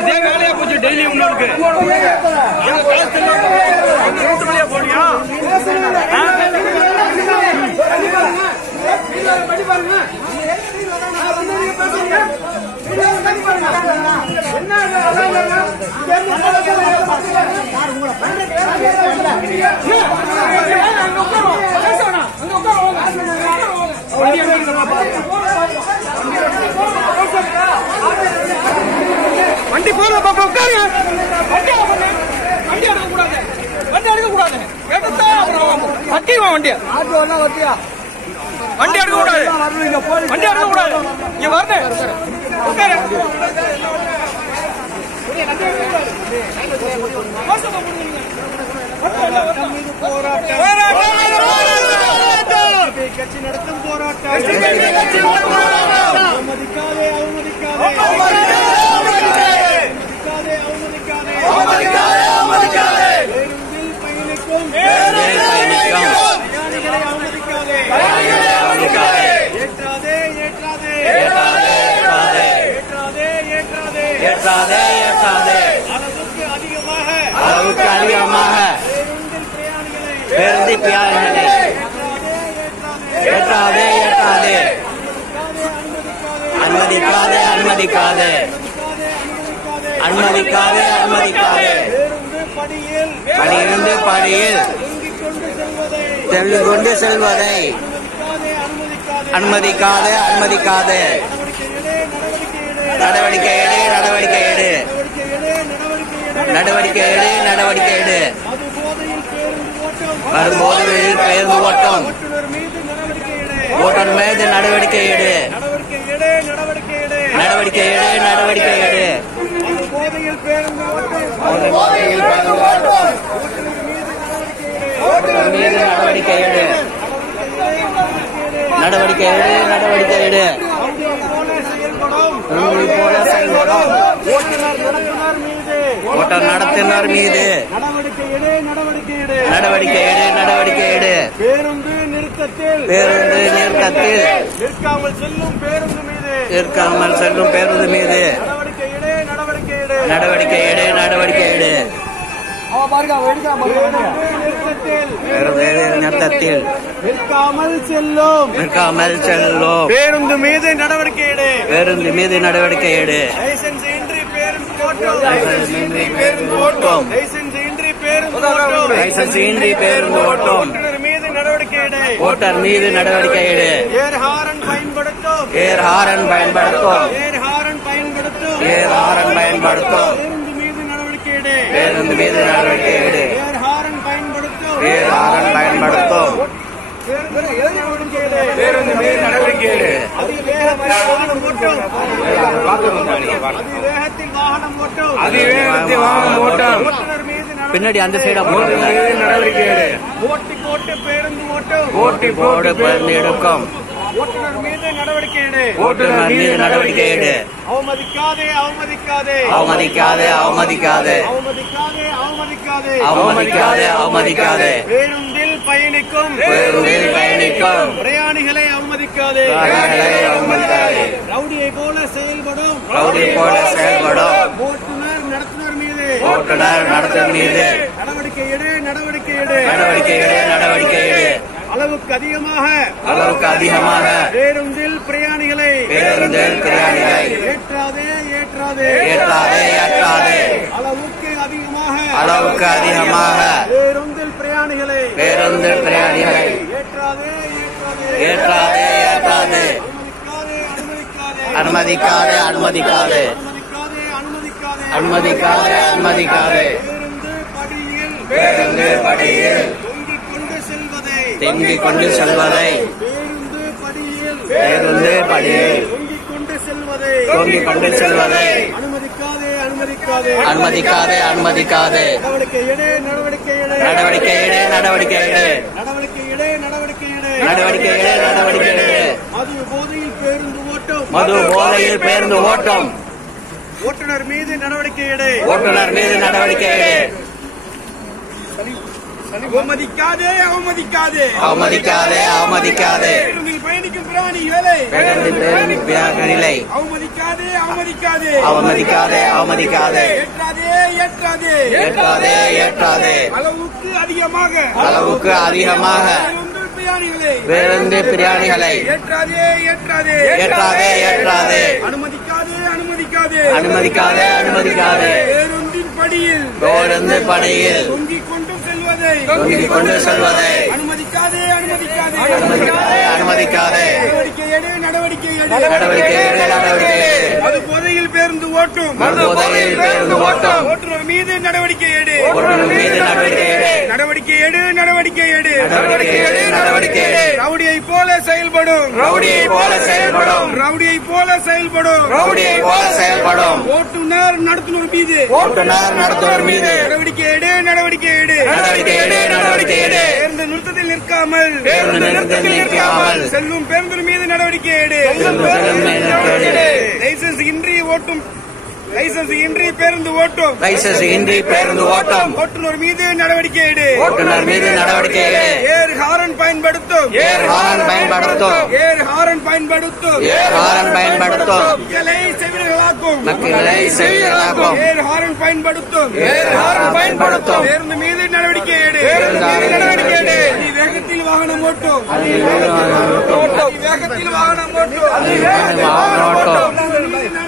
இதே வேலையா போச்சு டெய்லி உங்களுக்கு போனியா வண்டி போற பாப்பா உட்காருங்க. வண்டி எடுக்கக்கூடாது, வண்டி எடுக்கக்கூடாது. எடுத்தா வட்டிவா வண்டியா வண்டி எடுக்கக்கூடாது, வண்டி எடுக்கக்கூடாது. இங்க வரணும் உட்காரு. கட்சி நடத்தும் போராட்டம் அவமதிக்காதே பேருந்தில் பயணிக்கும் பிரயாணிகளை அவமதிக்காதே. ஏற்றாதே அளவுக்கு அதிகமாக பேருந்தில் பிரயாணிகளை ஏற்றாதே. அனுமதிக்காதே. படியிருந்து படியில் கொண்டு செல்வதை அனுமதிக்காதே. நடவடிக்கை எடு. வரும்போதையில் பேருந்து ஓட்டம் ஓட்டுநர் மீது நடவடிக்கை எடு. ஓட்டுநர் நடத்துனர் மீது நடவடிக்கை எடு. பேருந்து நிறுத்தத்தில் நிற்காமல் செல்லும் பேருந்து மீது நடவடிக்கை எடு. நிறுத்தத்தில் நிற்காமல் செல்லும் பேருந்து மீது நடவடிக்கை எடு. லைசன்ஸ் இன்றி பேருந்து ஓட்டும் ஓட்டுநர் மீது நடவடிக்கை எடு. ஏர் ஹாரன் பயன்படுத்தும் பேருந்து மீது நடவடிக்கை எடு. பின்னாடி அந்த சைடா நடவடிக்கை எடு. போட்டி போட்டு பேருந்து எடுக்கும் ஓட்டுநர் மீது நடவடிக்கை எடு. அவமதிக்காதே. பேருந்தில் பயணிக்கும் பிரயாணிகளை அவமதிக்காதே. ரவுடியை போல செயல்படும் ஓட்டுநர் நடத்துனர் மீது நடவடிக்கை எடு. அளவுக்கு அதிகமாக பேருந்தில் பிரயாணிகளை ஏற்றாதே. அளவுக்கு அதிகமாக பேருந்தில் பிரயாணிகளை ஏற்றாதே. அனுமதிக்காதே. பேருந்து படியில் தொங்கிக் கொண்டு செல்வதை அனுமதிக்காதே. அனுமதிக்காதே அனுமதிக்காதே நடவடிக்கை எடு நடவடிக்கை எடு நடவடிக்கை எடு நடவடிக்கை எடு நடவடிக்கை எடு நடவடிக்கை எடு நடவடிக்கை எடு நடவடிக்கை எடு மது போதையில் பேருந்து ஓட்டம் மது போதையில் பேருந்து ஓட்டம் ஓட்டுநர் மீது நடவடிக்கை எடு ஓட்டுநர் மீது நடவடிக்கை எடு அவமதிக்காதே அவமதிக்காதே அவமதிக்காதே அவமதிக்காதே பேருந்தில் பயணிக்கும் பிராணிகளை நிலை அவமதிக்காதே அவமதிக்காதே அவமதிக்காதே அவமதிக்காதே ஏற்றாதே ஏற்றாதே ஏற்றாதே ஏற்றாதே அளவுக்கு அதிகமாக அளவுக்கு அதிகமாக பேருந்து பிரியாணிகளை ஏற்றாதே ஏற்றாதே ஏற்றாதே ஏற்றாதே அனுமதிக்காதே அனுமதிக்காதே அனுமதிக்காதே அனுமதிக்காதே பேருந்தின் படியில் பேருந்து பணியில் தொங்கிக் கொண்டு செல்வதை தொங்கிக் கொண்டு செல்வதை அனுமதிக்காதே அனுமதிக்காதே அனுமதிக்காதே அனுமதிக்காதே நடவடிக்கை எடு நடவடிக்கை எடு நடவடிக்கை எடு நடவடிக்கை எடு மது போதையில் பேருந்து ஓட்டும் மது போதையில் பேருந்து ஓட்டம் ஓட்டுநர் மீது நடவடிக்கை எடு ஓட்டுநர் மீது நடவடிக்கை எடு நடவடிக்கை எடு நடவடிக்கை எடு நடவடிக்கை எடு நடவடிக்கை எடு ரவுடியை போல செயல்படும் ரவுடியை போல செயல்படும் ரவுடியை போல செயல்படும் ரவுடியை போல செயல்படும் ஓட்டுநர் நடத்துனர் மீது ஓட்டுநர் நடத்துவர் மீது நடவடிக்கை எடு நடவடிக்கை எடு நடவடிக்கை எடு நடவடிக்கை எடு பேருந்து நிறுத்தத்தில் நிற்காமல் பேருந்து நிறுத்தத்தில் நிற்காமல் செல்லும் பேருந்து மீது நடவடிக்கை எடு லைசன்ஸ் இன்றி ஓட்டும் லைசன்ஸ் இன்றி பேருந்து ஓட்டும் லைசன்ஸ் இன்றி பேருந்து ஓட்டம் ஓட்டுநர் மீது நடவடிக்கை எடு ஓட்டுநர் மீது நடவடிக்கை எடு ஏர் ஹாரன் பயன்படுத்தும் ஏர் ஹாரன் பயன்படுத்தும் ஏர் ஹாரன் பயன்படுத்தும் ஏர் ஹாரன் பயன்படுத்தும் மக்களை செவிலிகளாக்கும் மக்களை செவிலிகளாக்கும் ஏர் ஹாரன் பயன்படுத்தும் ஏர் ஹாரன் பயன்படுத்தும் பேருந்து மீது நடவடிக்கை எடு பேருந்து மீது நடவடிக்கை எடு அதி வேகத்தில் வாகனம் ஓட்டும் வேகத்தில் வாகனம் ஓட்டும் வாகனம் ஓட்டும் பேருந்து மீது